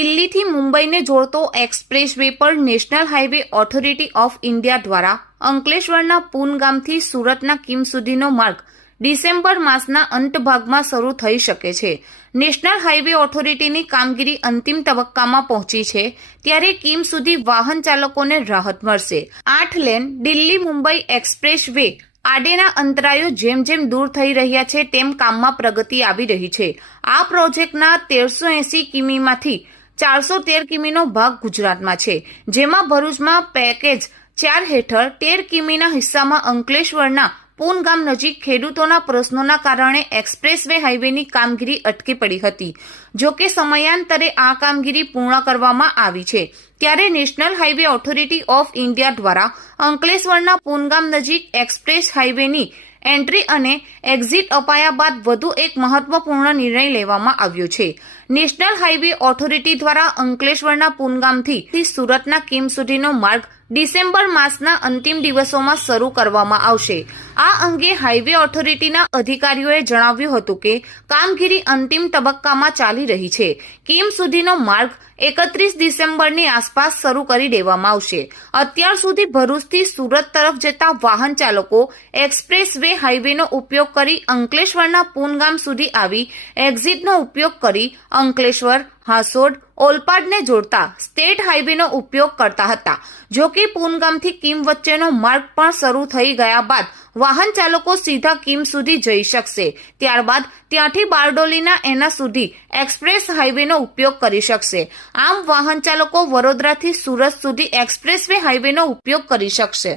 દિલ્હીથી મુંબઈને જોડતો express way પર national highway authority of India દ્વારા અંકલેશ્વરના પૂન ગામથી સુરતના કીમ સુધીનો માર્ગ ડિસેમ્બર માસના અંત ભાગમાં શરૂ થઈ શકે છે. નેશનલ હાઈવે ઓથોરિટીની કામગીરી અંતિમ તબક્કામાં પહોંચી છે, ત્યારે કીમ સુધી વાહન ચાલકોને રાહત મળશે. 8 lane Delhi Mumbai expressway આડેના અંતરાયો જેમ જેમ દૂર થઈ રહ્યા છે તેમ કામમાં પ્રગતિ આવી રહી છે. આ પ્રોજેક્ટના 1380 કિમીમાંથી 413 કિમીનો ભાગ ગુજરાતમાં છે, જેમાં ભરૂચમાં પેકેજ 4 હેઠળ 13 કિમીના હિસ્સામાં અંકલેશ્વરના પૂન ગામ નજીક ખેડૂતોના પ્રશ્નોના કારણે એક્સપ્રેસ વે હાઈવેની કામગીરી અટકી પડી હતી. જોકે સમયાંતરે આ કામગીરી પૂર્ણ કરવામાં આવી છે, ત્યારે national highway authority of India દ્વારા અંકલેશ્વરના પૂનગામ નજીક એક્સપ્રેસ હાઈવેની એન્ટ્રી અને એક્ઝિટ અપાયા બાદ વધુ એક મહત્વપૂર્ણ નિર્ણય લેવામાં આવ્યો છે. નેશનલ હાઈવે ઓથોરિટી દ્વારા અંકલેશ્વરના પૂનગામથી સુરતના કીમ સુધીનો માર્ગ ડિસેમ્બર માસના અંતિમ દિવસોમાં શરૂ કરવામાં આવશે. આ અંગે હાઈવે ઓથોરિટીના અધિકારીઓએ જણાવ્યું હતું કે કામગીરી અંતિમ તબક્કામાં ચાલી રહી છે. કીમ સુધીનો માર્ગ 31 ડિસેમ્બરની આસપાસ શરૂ કરી દેવામાં આવશે. અત્યાર સુધી ભરૂચથી સુરત તરફ જતા વાહન ચાલકો એક્સપ્રેસ વે હાઈવેનો ઉપયોગ કરી અંકલેશ્વરના પૂનગામ સુધી આવી એક્ઝિટનો ઉપયોગ કરી અંકલેશ્વર, હાસોડ, ઓલપાડને જોડતા સ્ટેટ હાઈવેનો ઉપયોગ કરતા હતા. જો કે પૂનગામથી કીમ વચ્ચેનો માર્ગ પણ શરૂ થઈ ગયા બાદ વાહન ચાલકો સીધા કીમ સુધી જઈ શકશે. ત્યારબાદ ત્યાંથી બારડોલીના એના સુધી એક્સપ્રેસ હાઈવેનો ઉપયોગ કરી શકશે. આમ વાહન ચાલકો વડોદરાથી સુરત સુધી એક્સપ્રેસ વે હાઈવેનો ઉપયોગ કરી શકશે.